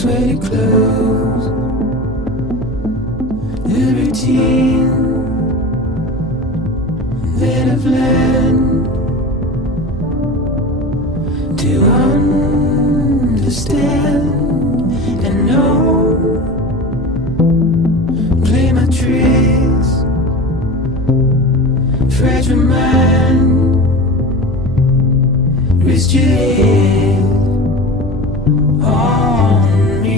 sweaty clothes, the routine that I've learned to understand and know. Play my tricks, fragile mind, rest your head on me.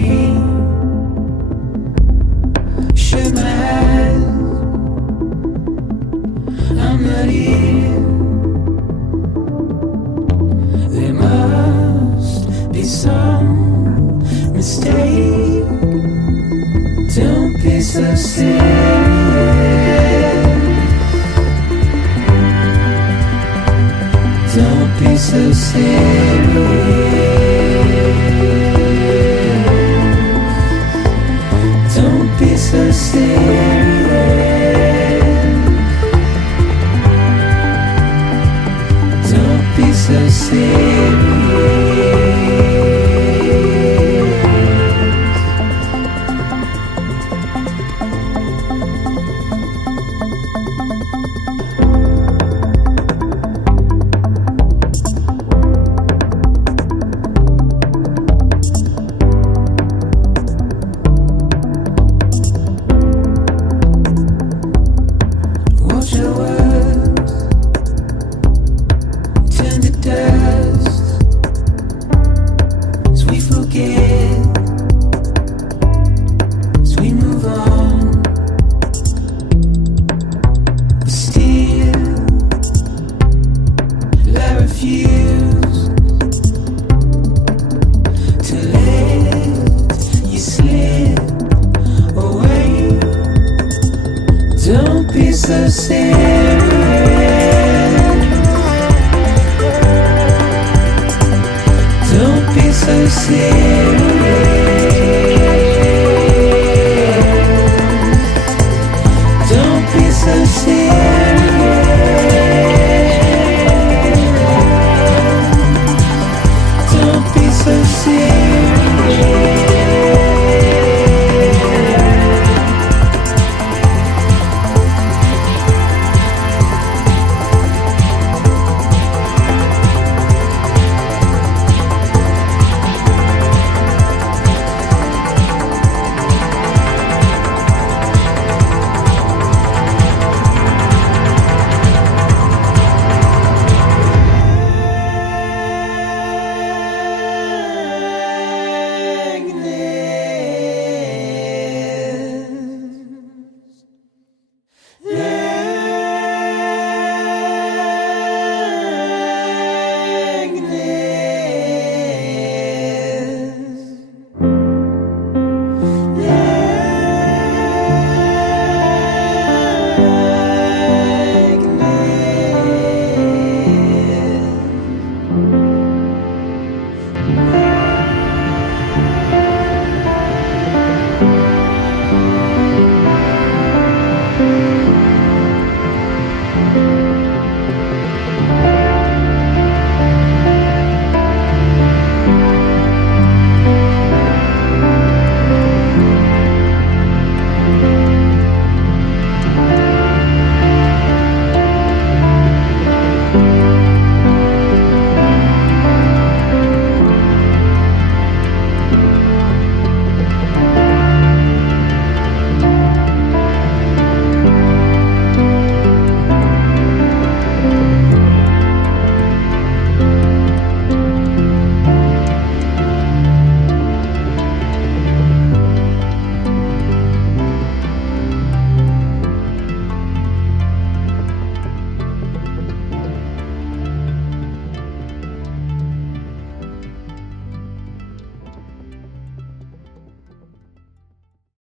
Shut my eyes, I'm not here. There must be some mistake. Don't be so serious. Don't be so serious. Don't be so serious. Don't be so serious. Watch your words turn to dust as we forget, as we move on. But still, I refuse to let you slip away. Don't be so serious. Don't be so serious.